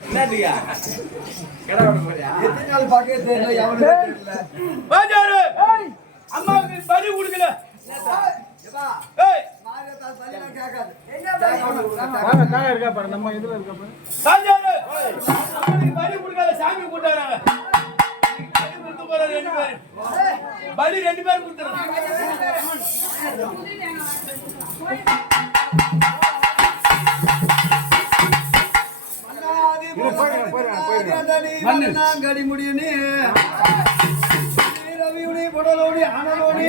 என்னடியா கடை ஓட போறியா? எத்தனை நாள் பாக்கவே தெரியல, எவனுக்கு தெரியல. பாஜாரு அம்மாவுக்கு பலி கொடுக்கல. ஏப்பா, ஏய் மாரியத்தா பலிலாம் கேட்காது. தாங்க இருக்கா பாரு, நம்ம இதுல இருக்கா பாரு. பாஜாரு அம்மாவுக்கு பலி கொடுக்கல, சாமி கூட்டாராங்க. பலி கொடுத்து போற ரெண்டு பேர். பலி ரெண்டு பேர் கொடுத்துறாங்க. கடி முடியுனே ரவியுனி புடலோடி அனலோடி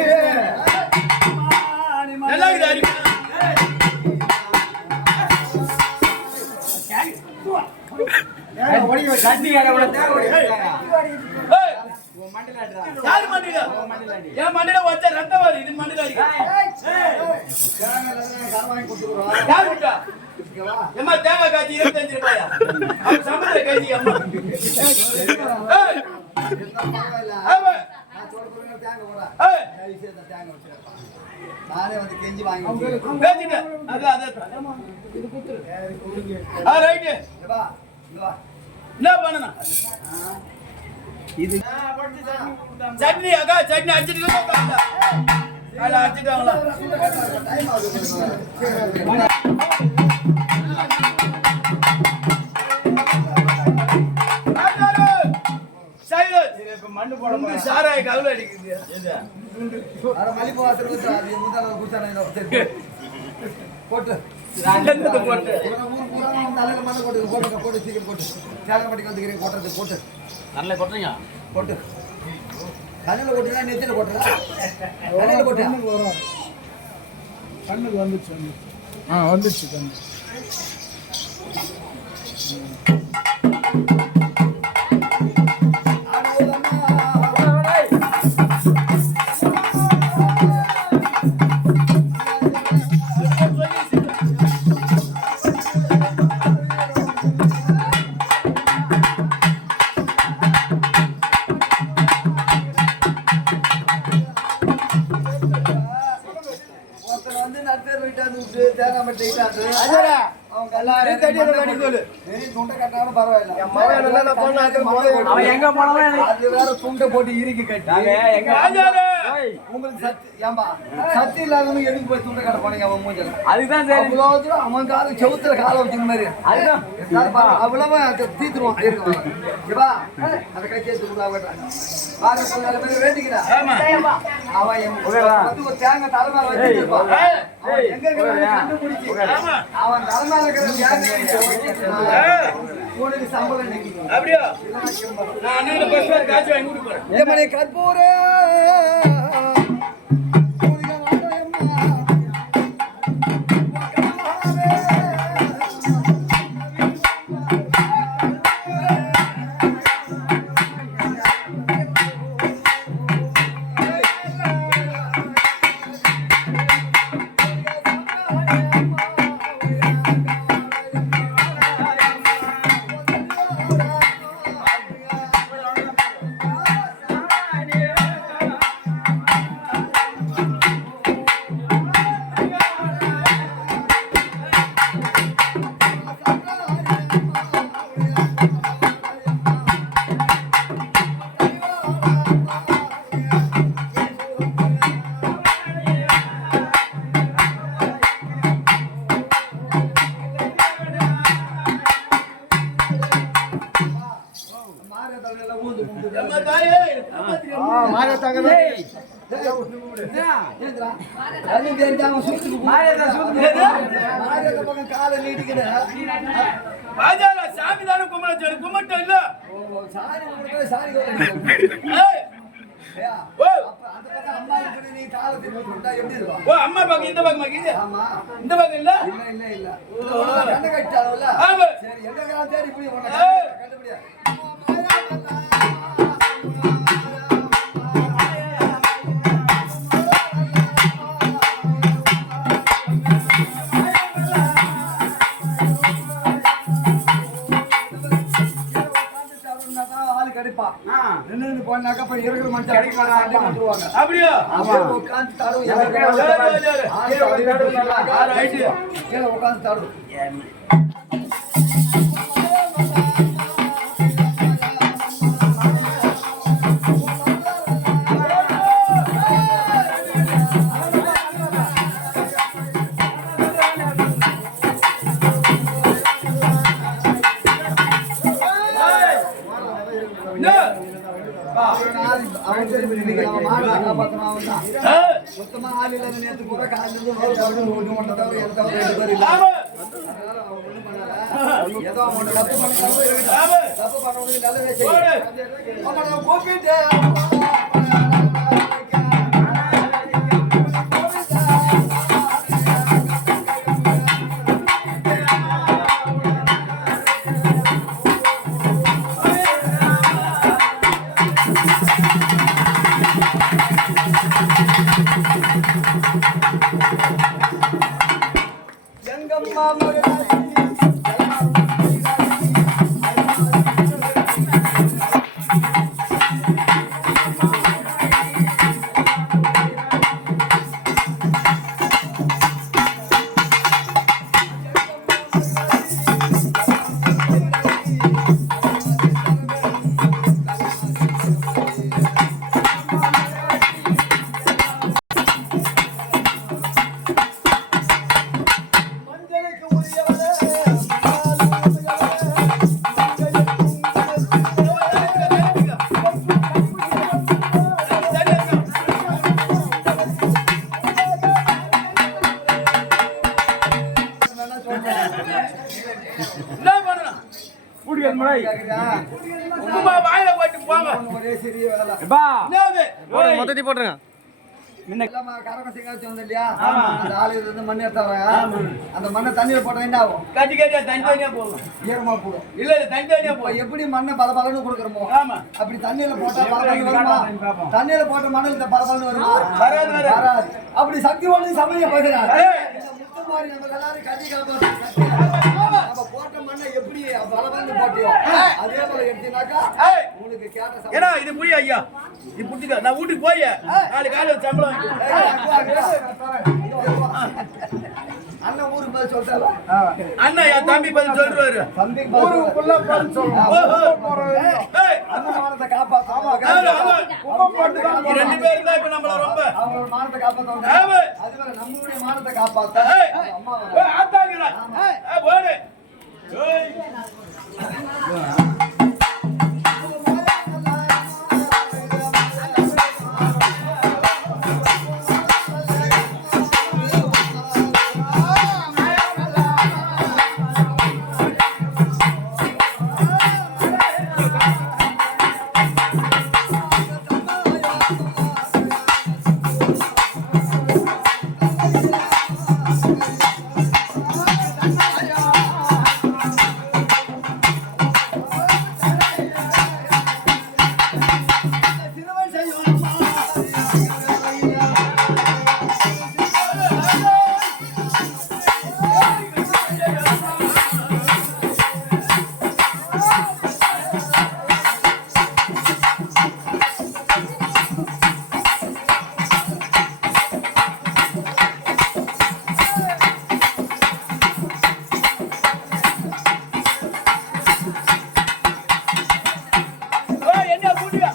நல்லா இருக்குது கட்டி யாரு மண்டில என் மண்டில வச்ச ரத்தம் வருது. இது மண்டில யாரு விட்டா எம்மா தேங்காய் காய்ச்சி 25 ரூபாயா? அவன் சம்பளம் காய்ச்சி அம்மா. நானே வந்து கெஞ்சி வாங்கி பேசிட்டேன். அதான் ரைட்டு. என்ன பண்ணணும்? இது சட்னி அக்கா சட்னி அடிச்சுட்டு அடிச்சுட்டாங்களா? மண்ணு போட சாராய கவுல அடிக்குது. மல்லிப்பூ வாசல் போட்டு போட்டு தலையில மண்ணை போட்டு போட்டு சீக்கிரம் போட்டு சேலம் பட்டிக்கு வந்துக்கிறீங்க போட்டுறது போட்டு நல்ல கொட்டுறீங்க போட்டு கண்ணில் போட்டுனா நெத்தில போட்டுறா கண்ணில் போட்டு கண்ணுக்கு வந்துச்சு வந்துச்சு கண்ணு. போட்டு இறுக்கி கட்டி உங்களுக்கு சத்தி இல்லாதவங்க எதுக்கு போய் துண்டை கட்ட போனீங்க அவன் மூஞ்சல? அதுதான் அவன் கால செவுத்துல காலை வச்சுக்க மாதிரி அதுதான் அவ்வளவு தீத்துருவான் அதை கட்சி வேண்டிக்கிறா அவன் தேங்காய் தலைமை வச்சுருப்பான். எங்க கண்டுபிடிச்சு அவன் தலைமையில இருக்கிற உனக்கு சம்பளம் அப்படியா? காய்ச்சி வாங்கி கொடுக்குறேன். கற்பூர சாமிதான கும்பிட கும்பிட்டு இல்ல அம்மா பக்கம் இந்த பக்கம் இந்த பக்கம் இல்ல அப்படியா? உட்காந்து அவன் திரும்பி நினைக்கிறான். அவன் மாடை காப்பாத்தணும் அவன் தான். ஏய், மொத்தமா ஆள் இல்லாத நேரத்துக்கு கூட காலையில இருந்து ஒண்ணு ஒண்ணு தவிர எந்த தவிர 2 பேர் இல்ல. ஆமா. அதனால அவன் ஒண்ணும் பண்ணல. ஏதோ அவன் தப்பு பண்ணாலும் இருக்கட்டும். ஆமா. தப்பு பண்ணவங்களுக்கு நல்லதே போடு. செய்யும். அவன் நான் கூப்பிட்டேன். எங்கம்மா மகனாசி மஞ்சளுக்கு உரியவளே என்ன பண்ணணும்? குடிக்கிறது முறை உப்புமா வாயில போட்டு போங்க. ஒரே சிறிய வேலை. எப்பா என்னது? மொத்தத்தை போட்டுருங்க இல்லம்மா, கரகம் சிங்காச்சி வந்து இல்லையா? அந்த ஆளுல இருந்து மண் எடுத்தாங்க. அந்த மண்ணை தண்ணியில போட்டா என்ன ஆகும்? கட்டி கட்டியா தனித்தனியா போகும். ஈரமா போடும். இல்ல இல்ல தனித்தனியா இப்ப போகும். எப்படி மண்ணை பலபலன்னு கொடுக்குறோமோ ஆமா. அப்படி தண்ணியில போட்டா பலபலன்னு வருமா? தண்ணியில போட்ட மண்ணில் பலபலன்னு வருமா? வராது, வராது. வராது. அப்படி சக்தி ஒண்ணு சமயம் பேசுறாரு. ஏய். இந்த முத்துமாரி நம்ம எல்லாரும் கட்டி காப்பாத்து. நம்ம போட்ட மண்ணை எப்படி பலபலன்னு போட்டியோ அதே போல எடுத்தீங்கன்னாக்கா ஏய், உங்களுக்கு கேட்ட சமயம். ஏன்னா இது புரியா ஐயா? நீ புடிச்சுக்க. நான் வீட்டுக்கு போய் நாளைக்கு காலையில சம்பளம் அண்ணன் ஊருக்கு பதில் சொல்லிட்டாரா? அண்ணன் என் தம்பி பதில் சொல்றாரு. தம்பிக்கு ஊருக்குள்ள பதில் ஏய், அண்ணன் மானத்தை காப்பாத்து. ஆமா, ஆமா. நீ 2 பேரும் தான் இப்ப நம்மள ரொம்ப அவங்களோட மானத்தை காப்பாத்து. ஆமா. அதுவரை நம்மளுடைய மானத்தை காப்பாத்து. ஏய், அம்மா ஏய், ஆத்தாங்கடா. ஏய், போடு. ஏய். ஏய், என்ன கூட்டியா?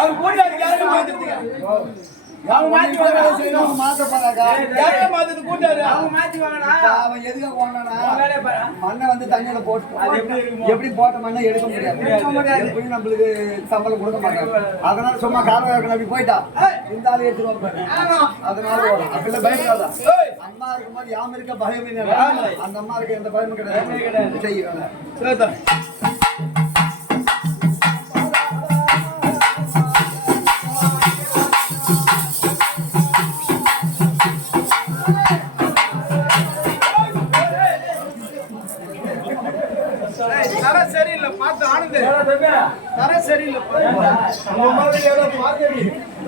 அவர் கூட்டாரு யாரும் மாத்திட்டீங்க. அவங்க மாத்தி வாங்கடா. யாரும் மாத்திட்டு கூட்டாரு. அவன் எதுக்காக போனானா மண்ணை வந்து தண்ணியில போட்டு எப்படி போட்ட மண்ணை எடுக்க முடியாது. எப்படி நம்மளுக்கு சம்பளம் கொடுக்க மாட்டாங்க. அதனால சும்மா காலம் அப்படி போயிட்டா இந்த ஆளு எடுத்துருவாங்க. அதனால அப்படிலாம் பயப்படாதா. அம்மா இருக்கும்போது யாம இருக்க பயம் இல்லை. அந்த அம்மா இருக்க எந்த பயமும் கிடையாது. செய்ய சரிதான். தர சரியில்லை பார்த்து ஆனது தர சரியில்லை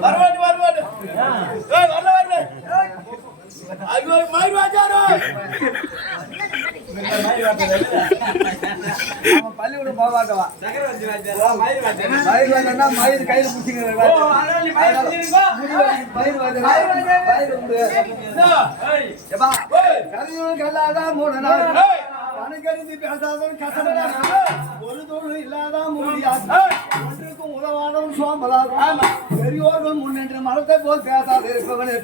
வரவாடு வரவாடு. ஏய், வரல வரல. ஐயோ, மயிர் வாஜாரோ. அவன் பள்ளிக்கூடம் போவாட்டவா மயிர் வாங்கினா மயிர் கையில பிடிச்சிங்க மயிர் கரையும் கல்லாதான் மூணு நாள் கணக்கறிந்து பேசாதவன் கசடனாக ஒரு தொழில் இல்லாதான் முடியாது ஒன்றுக்கும் உதவாதவன் சோம்பலாகும் பெரியோர்கள் முன்னென்று மரத்தை போல் பேசாது இருப்பவனே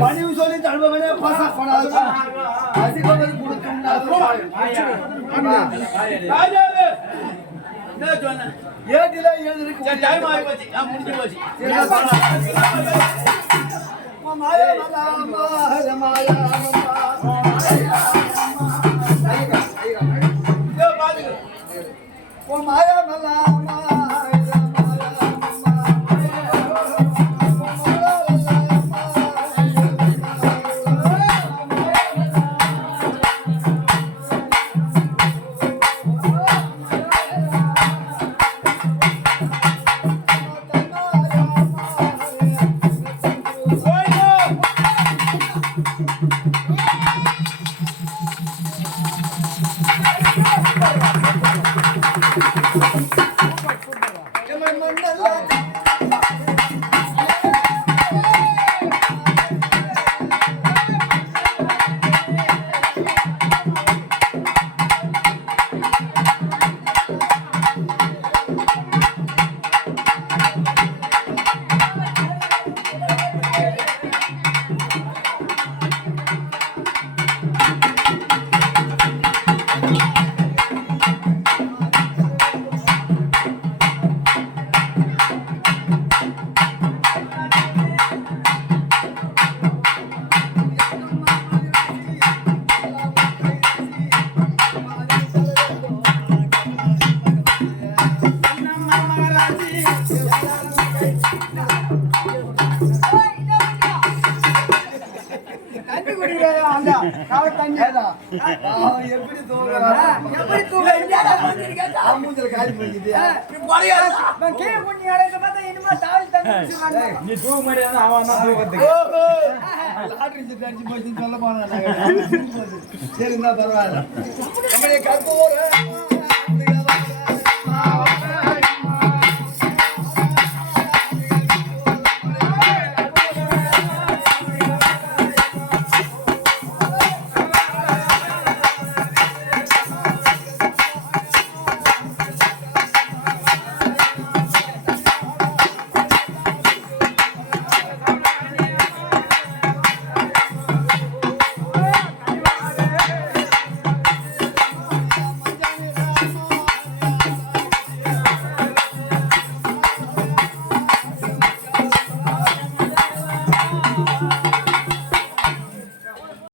பணிவு சொல்லி தழுபவனே பசப்படாது அதிபதி கொடுக்கும் ராஜாவே என்ன சொன்ன ஏட்டில எழுதிருக்கு சரி டைம் ஆகி போச்சு நான் முடிஞ்சு போச்சு மாயா மாயா மாயா ஓ மாயா நல்லா எப்படி மூஞ்சில காலி பண்ணிக்கிட்டு நீ தூக்க மாட்டேன் அவன் தான் தூக்கத்துக்கு லாட்டரி சீட் அடிச்சு போச்சுன்னு சொல்ல போனா சரி இருந்தா பரவாயில்ல நம்மளுடைய கற்பூர